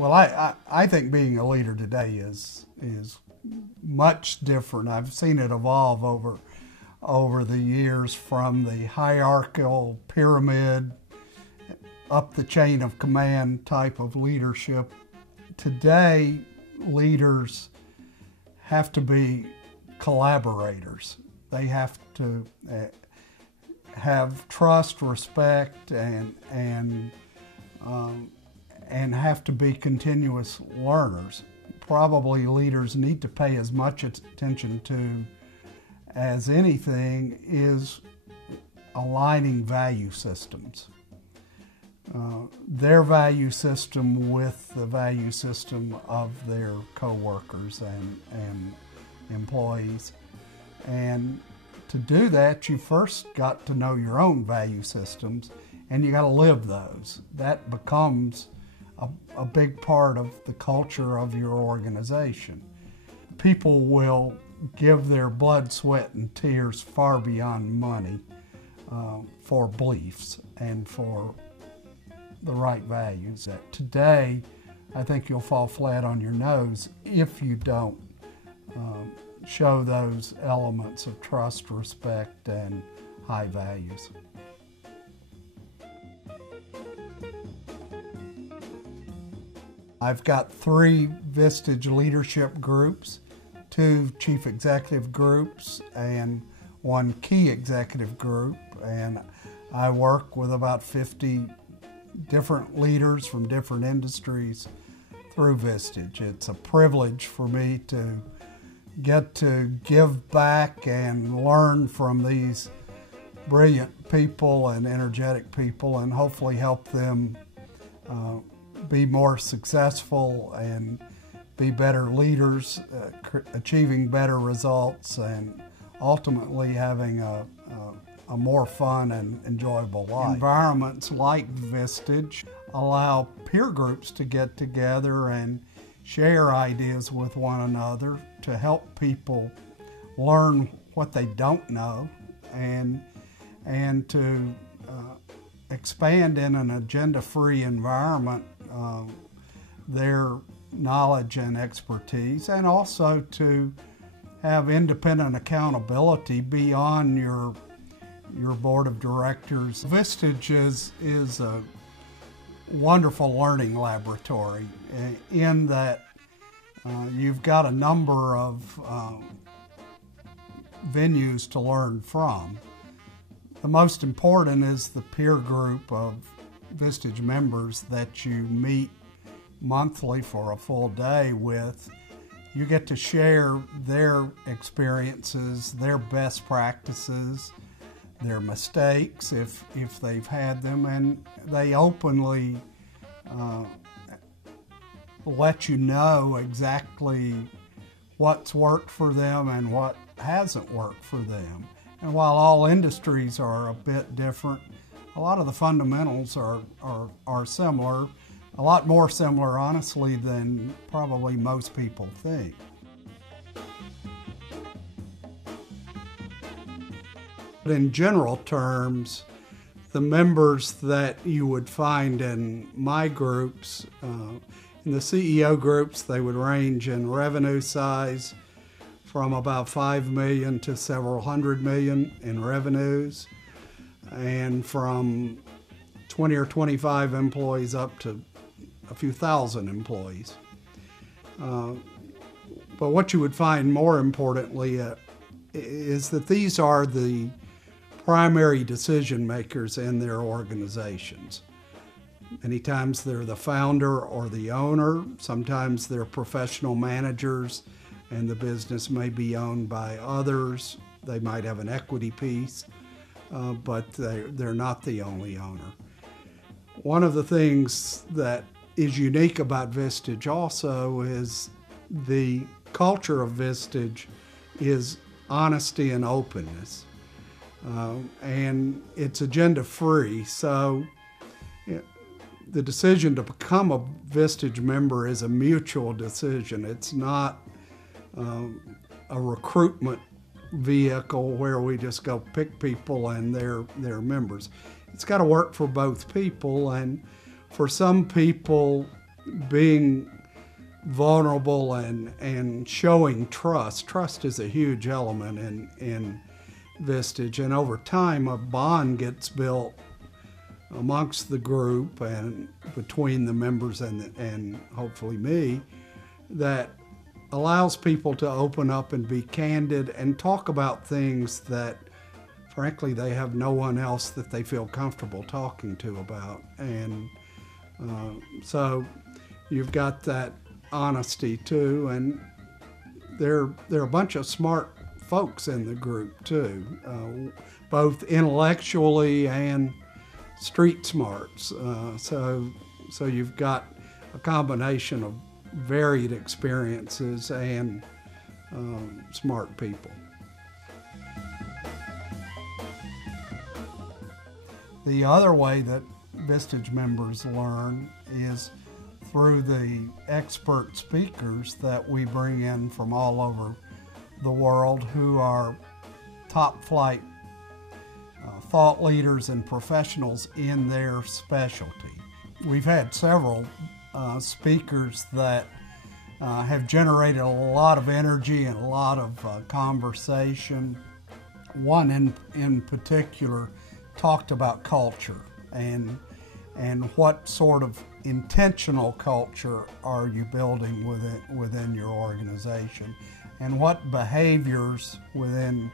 Well, I think being a leader today is much different. I've seen it evolve over the years from the hierarchical pyramid up the chain of command type of leadership. Today, leaders have to be collaborators. They have to have trust, respect, and have to be continuous learners. Probably leaders need to pay as much attention to as anything is aligning value systems. Their value system with the value system of their co-workers and employees. And to do that, you first got to know your own value systems, and you got to live those. That becomes a big part of the culture of your organization. People will give their blood, sweat, and tears far beyond money for beliefs and for the right values. Today, I think you'll fall flat on your nose if you don't show those elements of trust, respect, and high values. I've got 3 Vistage leadership groups, 2 chief executive groups, and 1 key executive group, and I work with about 50 different leaders from different industries through Vistage. It's a privilege for me to get to give back and learn from these brilliant people and energetic people, and hopefully help them be more successful and be better leaders, achieving better results, and ultimately having a more fun and enjoyable life. Environments like Vistage allow peer groups to get together and share ideas with one another to help people learn what they don't know and to expand in an agenda-free environment their knowledge and expertise, and also to have independent accountability beyond your board of directors. Vistage is a wonderful learning laboratory in that you've got a number of venues to learn from. The most important is the peer group of Vistage members that you meet monthly for a full day with. You get to share their experiences, their best practices, their mistakes if they've had them, and they openly let you know exactly what's worked for them and what hasn't worked for them. And while all industries are a bit different, a lot of the fundamentals are similar, a lot more similar, honestly, than probably most people think. In general terms, the members that you would find in my groups, in the CEO groups, they would range in revenue size from about $5 million to several hundred million in revenues, and from 20 or 25 employees up to a few thousand employees. But what you would find more importantly is that these are the primary decision makers in their organizations. Many times they're the founder or the owner. Sometimes they're professional managers and the business may be owned by others. They might have an equity piece, but they're not the only owner. One of the things that is unique about Vistage also is the culture of Vistage is honesty and openness. And it's agenda-free, so the decision to become a Vistage member is a mutual decision. It's not a recruitment vehicle where we just go pick people and they're members. It's got to work for both people, and for some people being vulnerable and showing trust. Trust is a huge element in Vistage, and over time a bond gets built amongst the group and between the members and hopefully me, that allows people to open up and be candid and talk about things that frankly they have no one else that they feel comfortable talking to about. And so you've got that honesty too, and there are a bunch of smart folks in the group too, both intellectually and street smarts. So you've got a combination of varied experiences and smart people. The other way that Vistage members learn is through the expert speakers that we bring in from all over the world, who are top flight thought leaders and professionals in their specialty. We've had several speakers that have generated a lot of energy and a lot of conversation. One in particular talked about culture and what sort of intentional culture are you building within your organization, and what behaviors within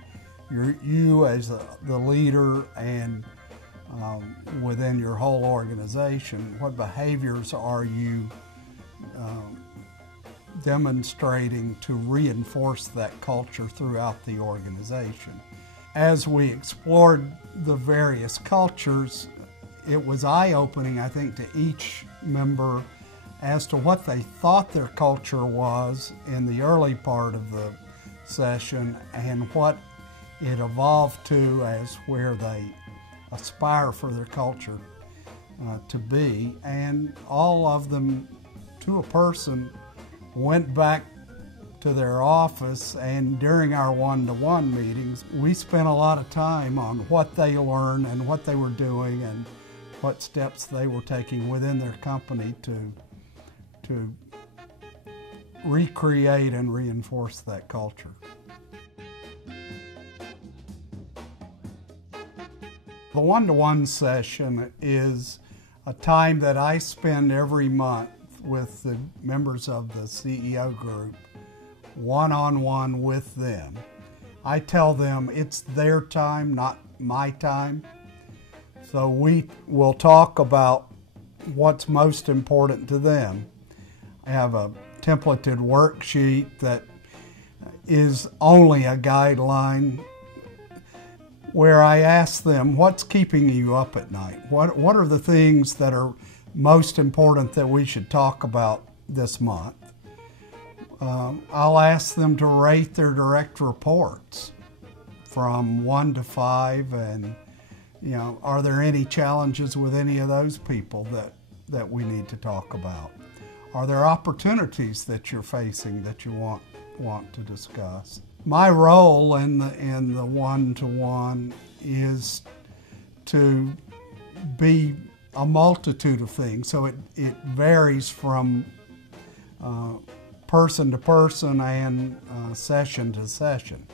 you as the leader and within your whole organization, what behaviors are you demonstrating to reinforce that culture throughout the organization. As we explored the various cultures, it was eye-opening, I think, to each member as to what they thought their culture was in the early part of the session and what it evolved to as where they aspire for their culture to be. And all of them, to a person, went back to their office, and during our one-to-one meetings, we spent a lot of time on what they learned and what they were doing and what steps they were taking within their company to recreate and reinforce that culture. The one-to-one session is a time that I spend every month with the members of the CEO group, one-on-one with them. I tell them it's their time, not my time. So we will talk about what's most important to them. I have a templated worksheet that is only a guideline where I ask them, what's keeping you up at night? What are the things that are most important that we should talk about this month? I'll ask them to rate their direct reports from 1 to 5, and are there any challenges with any of those people that we need to talk about? Are there opportunities that you're facing that you want to discuss? My role in the one-to-one is to be a multitude of things. So it varies from person to person and session to session.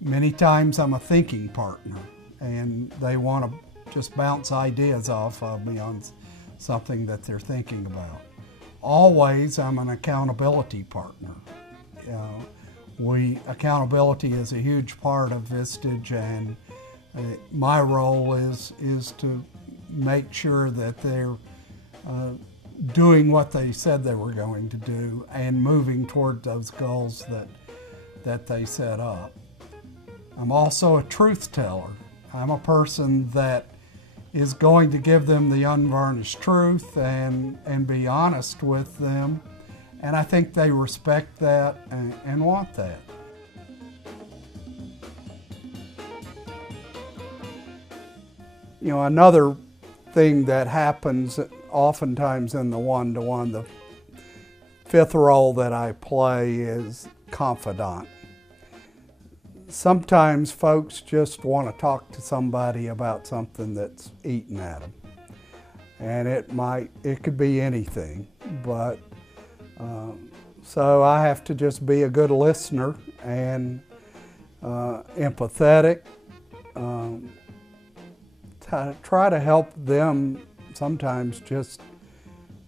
Many times I'm a thinking partner, and they want to just bounce ideas off of me on something that they're thinking about. Always I'm an accountability partner. Accountability is a huge part of Vistage, and my role is to make sure that they're doing what they said they were going to do and moving toward those goals that they set up. I'm also a truth teller. I'm a person that is going to give them the unvarnished truth and be honest with them. And I think they respect that and want that. Another thing that happens oftentimes in the one-to-one, the fifth role that I play is confidant. Sometimes folks just want to talk to somebody about something that's eating at them. and it could be anything. But so I have to just be a good listener and empathetic. Try to help them sometimes just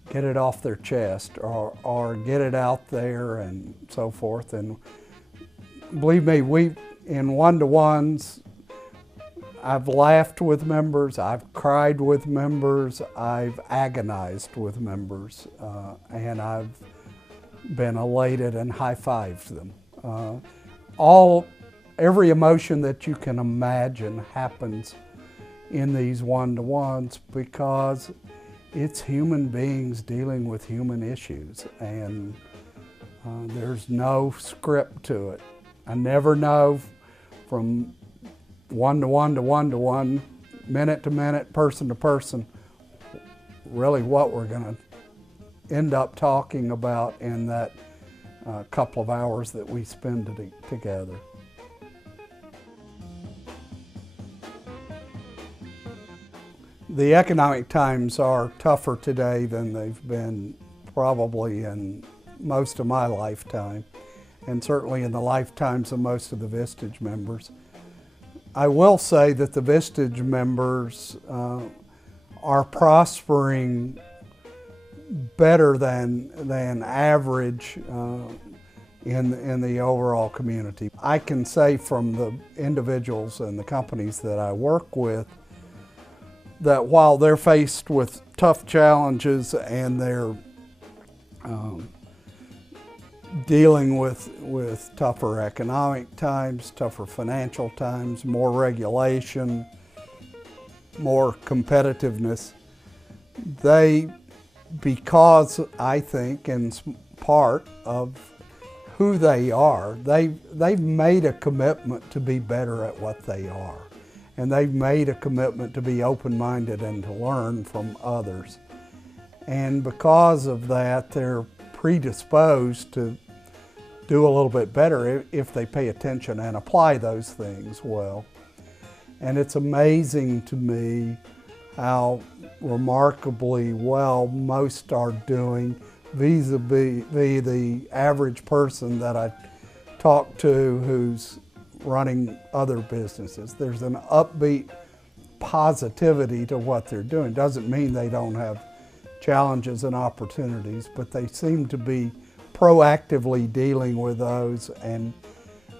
get it off their chest or get it out there and so forth. And believe me, in one-to-ones, I've laughed with members, I've cried with members, I've agonized with members, and I've been elated and high-fived them. Every emotion that you can imagine happens in these one-to-ones because it's human beings dealing with human issues, and there's no script to it. I never know from one-to-one to one-to-one, minute to minute, person to person, really what we're going to end up talking about in that couple of hours that we spend together. The economic times are tougher today than they've been probably in most of my lifetime, and certainly in the lifetimes of most of the Vistage members. I will say that the Vistage members are prospering better than average in the overall community. I can say from the individuals and the companies that I work with that while they're faced with tough challenges and they're dealing with tougher economic times, tougher financial times, more regulation, more competitiveness, because I think in part of who they are, they've made a commitment to be better at what they are. And they've made a commitment to be open-minded and to learn from others. And because of that, they're predisposed to do a little bit better if they pay attention and apply those things well. And it's amazing to me how remarkably well most are doing vis-a-vis the average person that I talk to who's running other businesses. There's an upbeat positivity to what they're doing. Doesn't mean they don't have challenges and opportunities, but they seem to be proactively dealing with those and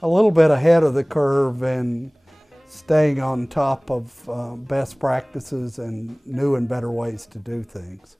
a little bit ahead of the curve and staying on top of best practices and new and better ways to do things.